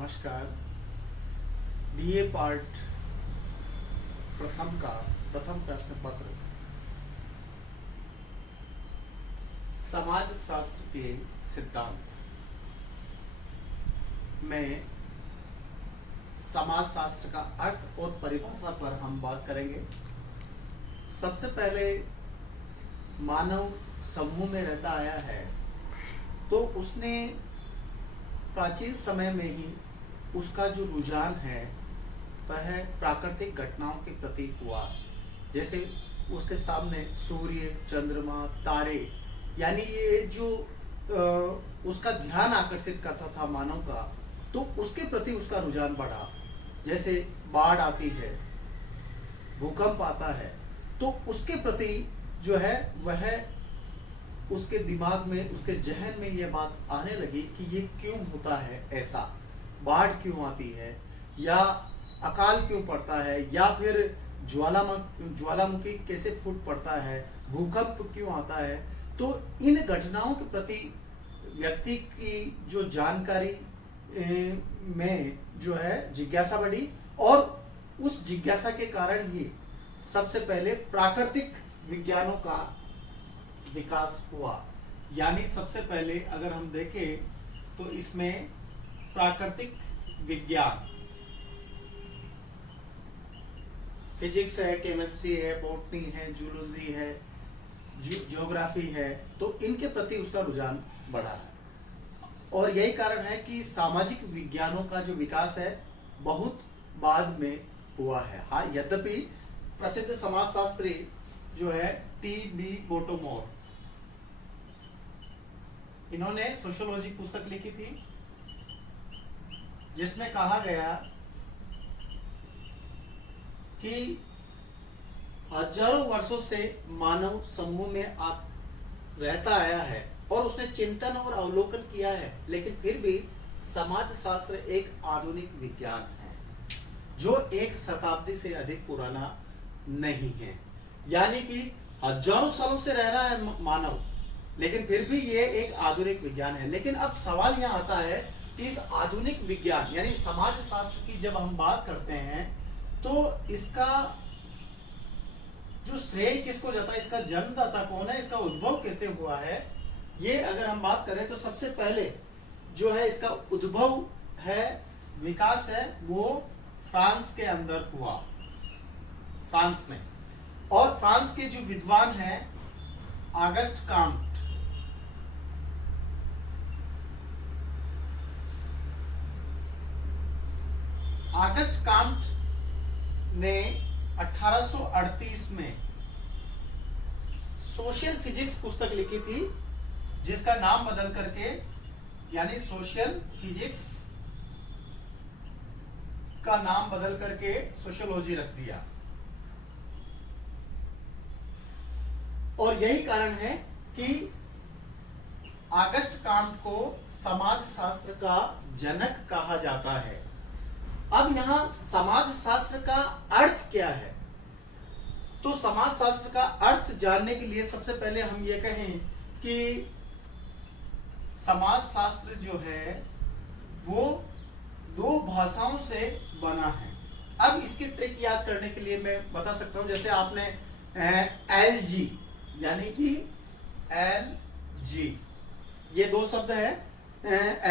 नमस्कार। BA part प्रथम का प्रथम प्रश्न पत्र समाज शास्त्र के सिद्धांत में समाज शास्त्र का अर्थ और परिभाषा पर हम बात करेंगे। सबसे पहले मानव समूह में रहता आया है, तो उसने प्राचीन समय में ही उसका जो रुझान है वह प्राकृतिक घटनाओं के प्रति हुआ। जैसे उसके सामने सूर्य, चंद्रमा, तारे, यानी ये जो उसका ध्यान आकर्षित करता था मानव का, तो उसके प्रति उसका रुझान बढ़ा। जैसे बाढ़ आती है, भूकंप आता है, तो उसके प्रति जो है वह उसके दिमाग में, उसके जहन में ये बात आने लगी कि ये क्यों होता है, ऐसा बाढ़ क्यों आती है, या अकाल क्यों पड़ता है, या फिर ज्वालामुखी कैसे फूट पड़ता है, भूकंप क्यों आता है। तो इन घटनाओं के प्रति व्यक्ति की जो जानकारी में जो है जिज्ञासा बढ़ी, और उस जिज्ञासा के कारण ही सबसे पहले प्राकृतिक विज्ञानों का विकास हुआ। यानी सबसे पहले अगर हम देखें तो इसमें प्राकृतिक विज्ञान, फिजिक्स है, केमिस्ट्री है, बॉटनी है, जूलॉजी है, ज्योग्राफी है, तो इनके प्रति उसका रुझान बढ़ा है। और यही कारण है कि सामाजिक विज्ञानों का जो विकास है बहुत बाद में हुआ है। हाँ, यद्यपि प्रसिद्ध समाजशास्त्री जो है टी.बी. बोटोमोर, इन्होंने सोशियोलॉजी पुस्तक लिखी थी, जिसमें कहा गया कि हजारों वर्षों से मानव समूह में रहता आया है और उसने चिंतन और अवलोकन किया है, लेकिन फिर भी समाजशास्त्र एक आधुनिक विज्ञान है जो एक शताब्दी से अधिक पुराना नहीं है। यानी कि हजारों सालों से रह रहा है मानव, लेकिन फिर भी ये एक आधुनिक विज्ञान है। लेकिन अब सवाल यह आता है कि इस आधुनिक विज्ञान यानी समाजशास्त्र की जब हम बात करते हैं तो इसका जो श्रेय किसको जाता है, इसका जन्मदाता कौन है, इसका उद्भव कैसे हुआ है, ये अगर हम बात करें तो सबसे पहले जो है इसका उद्भव है, विकास है, वो फ्रांस के अंदर हुआ, फ्रांस में। और फ्रांस के जो विद्वान हैं ऑगस्ट काम्ट, ऑगस्ट काम्ट ने 1838 में सोशल फिजिक्स पुस्तक लिखी थी, जिसका नाम बदल करके यानी सोशल फिजिक्स का नाम बदल करके सोशियोलॉजी रख दिया। और यही कारण है कि ऑगस्ट काम्ट को समाजशास्त्र का जनक कहा जाता है। अब यहां समाजशास्त्र का अर्थ क्या है, तो समाजशास्त्र का अर्थ जानने के लिए सबसे पहले हम ये कहें कि समाजशास्त्र जो है वो दो भाषाओं से बना है। अब इसकी ट्रिक याद करने के लिए मैं बता सकता हूं, जैसे आपने LG यानी कि LG, ये दो शब्द है,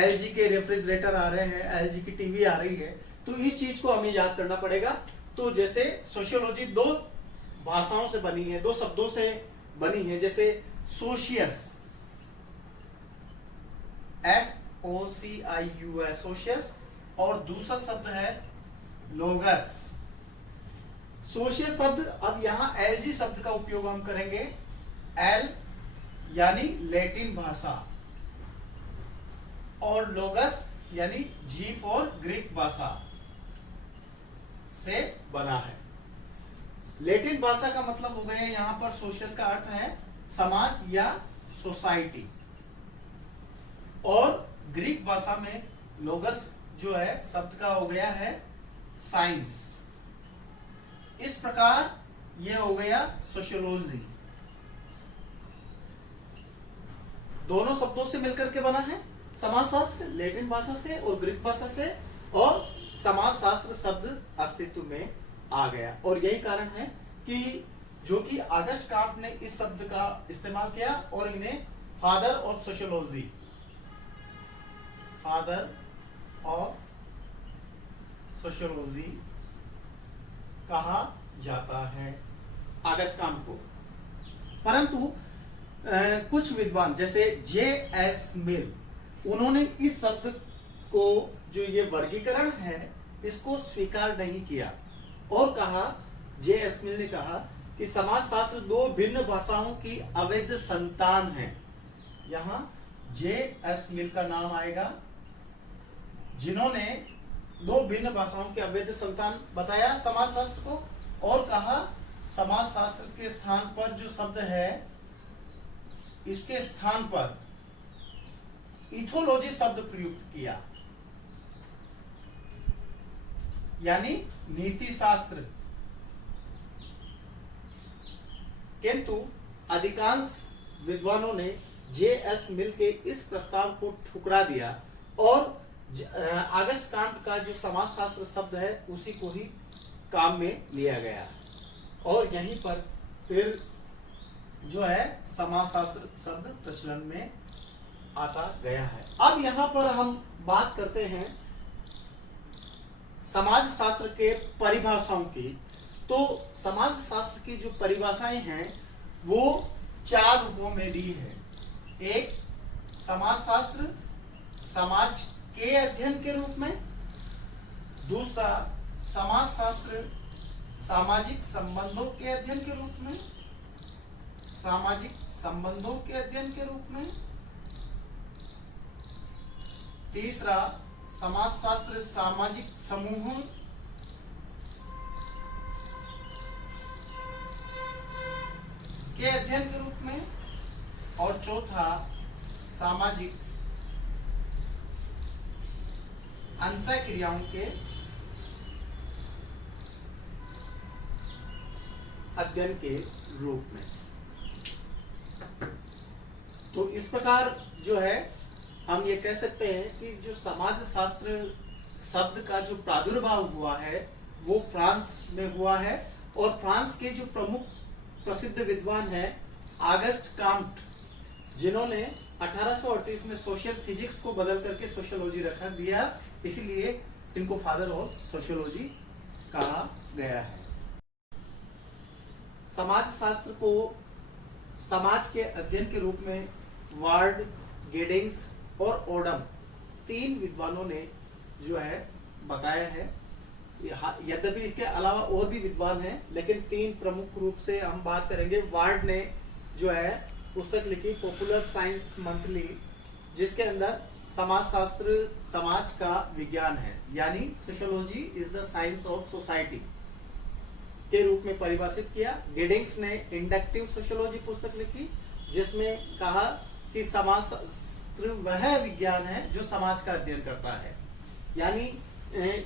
LG के रेफ्रिजरेटर आ रहे हैं, LG की टीवी आ रही है, तो इस चीज को हमें याद करना पड़ेगा। तो जैसे सोशियोलॉजी दो भाषाओं से बनी है, दो शब्दों से बनी है, जैसे सोशियस, SOCIUS सोशियस, और दूसरा शब्द है लोगस। सोशियस शब्द, अब यहां LG शब्द का उपयोग हम करेंगे, L यानी लैटिन भाषा, और लोगस यानी G फॉर ग्रीक भाषा से बना है। लैटिन भाषा का मतलब हो गया यहां पर सोशियस का अर्थ है समाज या सोसाइटी, और ग्रीक भाषा में लोगस जो है शब्द का हो गया है साइंस। इस प्रकार यह हो गया सोशियोलॉजी, दोनों शब्दों से मिलकर के बना है समाजशास्त्र, लैटिन भाषा से और ग्रीक भाषा से, और समाजशास्त्र शब्द अस्तित्व में आ गया। और यही कारण है कि जो कि ऑगस्ट कॉम्ट ने इस शब्द का इस्तेमाल किया और इन्हें father of sociology, father of sociology कहा जाता है ऑगस्ट कॉम्ट को। परंतु कुछ विद्वान जैसे J.S. मिल, उन्होंने इस शब्द को, जो ये वर्गीकरण है, इसको स्वीकार नहीं किया और कहा, J.S. मिल ने कहा कि समाजशास्त्र दो भिन्न भाषाओं की अवैध संतान है। यहां J.S. मिल का नाम आएगा, जिन्होंने दो भिन्न भाषाओं की अवैध संतान बताया समाजशास्त्र को, और कहा समाजशास्त्र के स्थान पर जो शब्द है, इसके स्थान पर इथोलॉजी शब्द प्रयुक्त किया, यानी नीति शास्त्र। किंतु अधिकांश विद्वानों ने J.S. मिल के इस प्रस्ताव को ठुकरा दिया और ऑगस्ट कॉम्ट का जो समाजशास्त्र शब्द है उसी को ही काम में लिया गया और यहीं पर फिर जो है समाजशास्त्र शब्द प्रचलन में आता गया है। अब यहाँ पर हम बात करते हैं समाजशास्त्र के परिभाषाओं की। तो समाजशास्त्र की जो परिभाषाएं हैं वो चार रूपों में दी है। एक, समाजशास्त्र समाज के अध्ययन के रूप में। दूसरा, समाजशास्त्र सामाजिक संबंधों के अध्ययन के रूप में, सामाजिक संबंधों के अध्ययन के रूप में। तीसरा, समाजशास्त्र सामाजिक समूहों के अध्ययन के रूप में। और चौथा, सामाजिक अंतःक्रियाओं के अध्ययन के रूप में। तो इस प्रकार जो है हम ये कह सकते हैं कि जो समाजशास्त्र शब्द का जो प्रादुर्भाव हुआ है वो फ्रांस में हुआ है और फ्रांस के जो प्रमुख प्रसिद्ध विद्वान हैं ऑगस्ट कॉम्ट, जिन्होंने 1838 में सोशल फिजिक्स को बदल करके सोशियोलॉजी रखा दिया, इसीलिए इनको फादर ऑफ सोशियोलॉजी कहा गया है। समाजशास्त्र को समाज के अध्ययन के रूप में वार्ड, गेडिंग्स और ओडम तीन विद्वानों ने जो है बताया है। यद्यपि इसके अलावा और भी विद्वान हैं, लेकिन तीन प्रमुख रूप से हम बात करेंगे। वार्ड ने जो है पुस्तक लिखी पॉपुलर साइंस मंथली, जिसके अंदर समाजशास्त्र समाज का विज्ञान है, यानी sociology is the science of society के रूप में परिभाषित किया। गेडिंग्स ने इंडक्टिव सोशियोलॉजी पुस्तक लिखी, जिसमें कहा कि समाजशास्त्र वह विज्ञान है जो समाज का अध्ययन करता है, यानी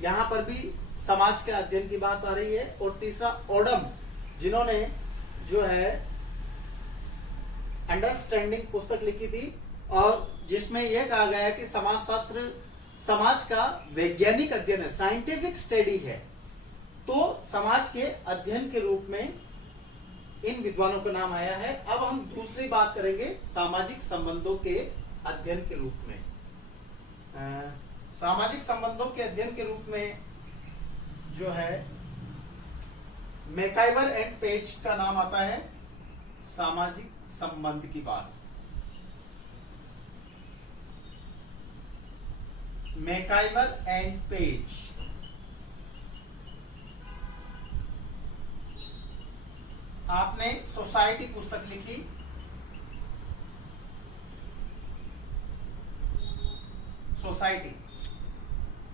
यहाँ पर भी समाज के अध्ययन की बात आ रही है। और तीसरा, ओडम, जिन्होंने जो है अंडरस्टैंडिंग पुस्तक लिखी थी और जिसमें यह कहा गया है कि समाजशास्त्र समाज का वैज्ञानिक अध्ययन है, साइंटिफिक स्टडी है। तो समाज के अध्ययन के रूप में इन विद्वानों का नाम आया है। अब हम दूसरी बात करेंगे सामाजिक संबंधों के अध्ययन के रूप में। सामाजिक संबंधों के अध्ययन के रूप में जो है मैकाइवर एंड पेज का नाम आता है। सामाजिक संबंध की बात, मैकाइवर एंड पेज, आपने सोसाइटी पुस्तक लिखी। सोसाइटी,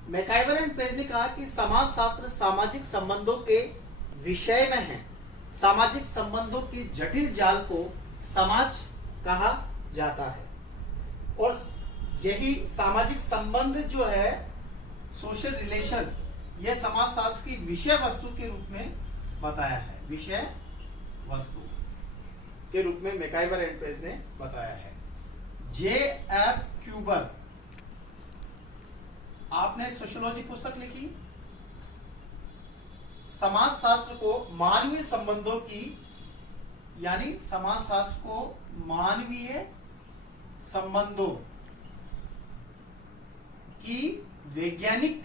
मैकाइवर एंड पेज ने कहा कि समाजशास्त्र सामाजिक संबंधों के विषय में है। सामाजिक संबंधों की जटिल जाल को समाज कहा जाता है और यही सामाजिक संबंध जो है, सोशल रिलेशन, यह समाजशास्त्र की विषय वस्तु के रूप में बताया है। विषय वस्तु के रूप में मैकाइवर एंड पेज ने बताया है। J.F. क्यूबर आपने सोशियोलॉजी पुस्तक लिखी, समाज शास्त्र को मानवीय संबंधों की, यानी समाज शास्त्र को मानवीय संबंधों की वैज्ञानिक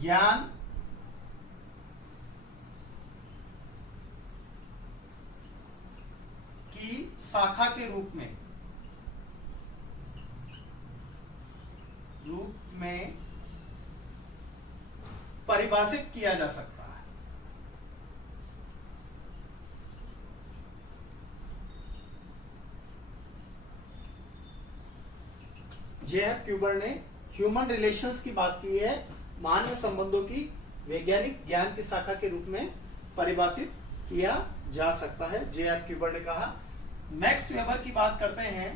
ज्ञान की शाखा के रूप में परिभाषित किया जा सकता है। जे.एफ. क्यूबर ने ह्यूमन रिलेशंस की बात की है, मानव संबंधों की वैज्ञानिक ज्ञान की शाखा के रूप में परिभाषित किया जा सकता है, जे.एफ. क्यूबर ने कहा। मैक्स वेबर की बात करते हैं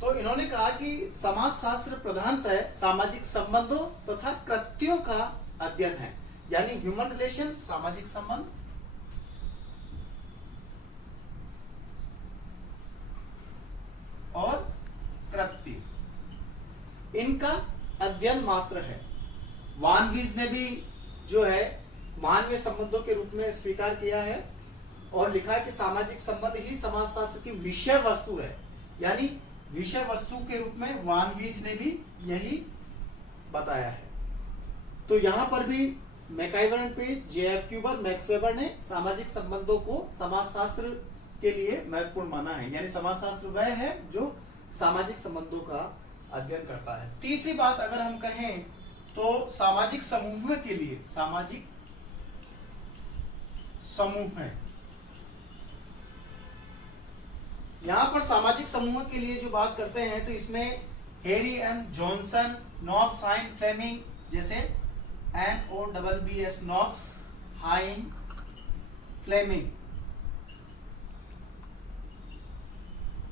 तो इन्होंने कहा कि समाजशास्त्र प्रधानतः सामाजिक संबंधों तथा कृत्यों का अध्ययन है, यानी ह्यूमन रिलेशन, सामाजिक संबंध और कृत्य, इनका अध्ययन मात्र है। वान वीज ने भी जो है मानवीय संबंधों के रूप में स्वीकार किया है और लिखा है कि सामाजिक संबंध ही समाजशास्त्र की विषय वस्तु है, यानी विषय वस्तु के रूप में वान वीज ने भी यही बताया है। तो यहां पर भी मैकाइवर पे जे.एफ. क्यूबर, मैक्स वेबर ने सामाजिक संबंधों को समाजशास्त्र के लिए महत्वपूर्ण माना है, यानी समाजशास्त्र वह है जो सामाजिक संबंधों का अध्ययन करता है। तीसरी बात अगर हम कहें तो सामाजिक समूह के लिए, सामाजिक समूह है, यहां पर सामाजिक समूह के लिए जो बात करते हैं तो इसमें Harry M Johnson, Nobbs, Hine, Fleming जैसे NOBBS, नॉब्स, हाइन, फ्लेमिंग,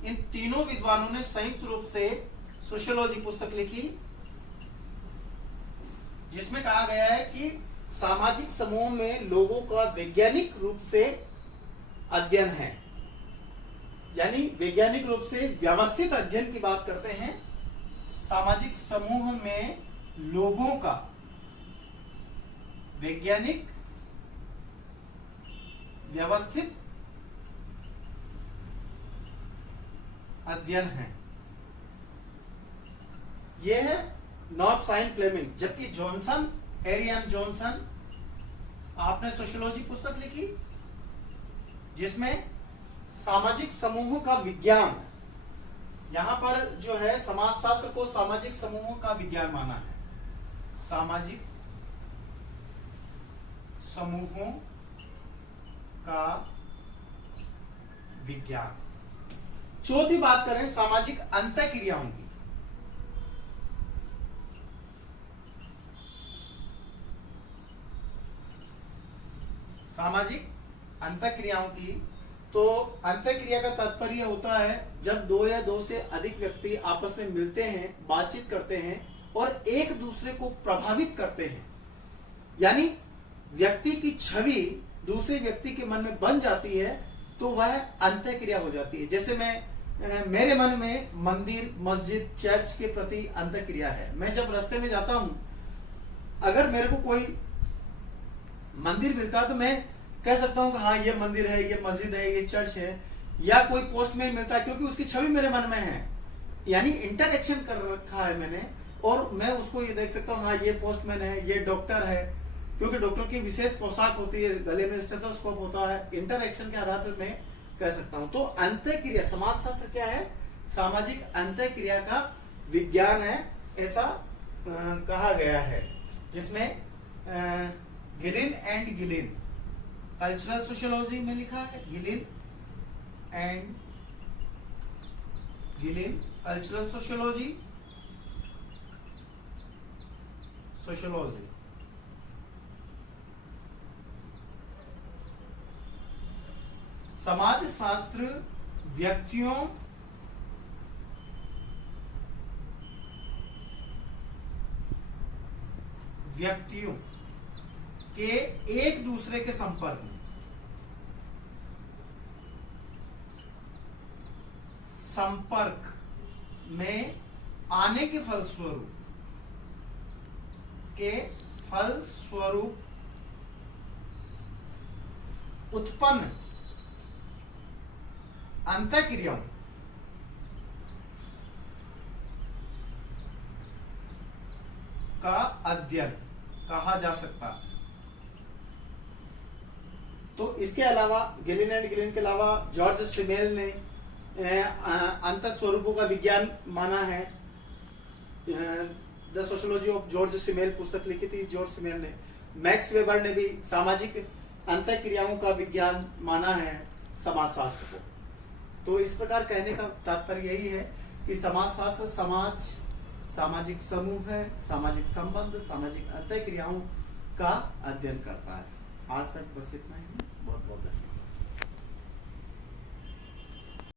इन तीनों विद्वानों ने संयुक्त रूप से सोशियोलॉजी पुस्तक लिखी, जिसमें कहा गया है कि सामाजिक समूह में लोगों का वैज्ञानिक रूप से अध्ययन है, यानी वैज्ञानिक रूप से व्यवस्थित अध्ययन की बात करते हैं। सामाजिक समूह में लोगों का वैज्ञानिक व्यवस्थित अध्ययन है, यह है नॉब्स, हाइन, फ्लेमिंग। जबकि जॉनसन, हैरी एम जॉनसन, आपने सोशियोलॉजी पुस्तक लिखी जिसमें सामाजिक समूह का विज्ञान, यहां पर जो है समाजशास्त्र को सामाजिक समूहों का विज्ञान माना है, सामाजिक समूहों का विज्ञान। चौथी बात करें सामाजिक अंतःक्रियाओं की, सामाजिक अंतःक्रियाओं की, तो अंतःक्रिया का तात्पर्य होता है जब दो या दो से अधिक व्यक्ति आपस में मिलते हैं, बातचीत करते हैं और एक दूसरे को प्रभावित करते हैं, यानी व्यक्ति की छवि दूसरे व्यक्ति के मन में बन जाती है, तो वह अंतःक्रिया हो जाती है। जैसे मेरे मन में मंदिर, मस्जिद, चर्च के प्रति अंतःक्रिया है। मैं जब रास्ते में जाता हूं, अगर मेरे को कोई मंदिर मिलता है तो मैं कह सकता हूं कि हाँ ये मंदिर है, ये मस्जिद है, ये चर्च है, या कोई पोस्टमैन मिलता है क्योंकि उसकी छवि मेरे मन में है, यानी इंटरेक्शन कर रखा है मैंने, और मैं उसको ये देख सकता हूँ हाँ ये पोस्टमैन है, ये डॉक्टर है, क्योंकि डॉक्टर की विशेष पोशाक होती है, गले में स्टेथोस्कोप होता है, इंटरेक्शन के आधार पर मैं कह सकता हूं। तो अंतःक्रिया, समाजशास्त्र क्या है? सामाजिक अंतःक्रिया का विज्ञान है, ऐसा कहा गया है, जिसमें Gillin and Gillin cultural sociology में लिखा है, Gillin and Gillin cultural sociology, समाज शास्त्र व्यक्तियों के एक दूसरे के संपर्क में, संपर्क में आने के फलस्वरूप उत्पन्न अंतःक्रियाओं का अध्ययन कहा जा सकता है। तो इसके अलावा गिलिन एंड गिलिन के अलावा जॉर्ज सिमेल ने अंतर स्वरूपों का विज्ञान माना है। The sociology of George Simmel पुस्तक लिखी थी जॉर्ज सिमेल ने। मैक्स वेबर ने भी सामाजिक अंतःक्रियाओं का विज्ञान माना है समाजशास्त्र को। तो इस प्रकार कहने का तात्पर्य यही है कि समाजशास्त्र सामाजिक समूह है, सामाजिक संबंध, सामाजिक अंतःक्रियाओं का अध्ययन करता है। आज तक बस इतना ही। बहुत बहुत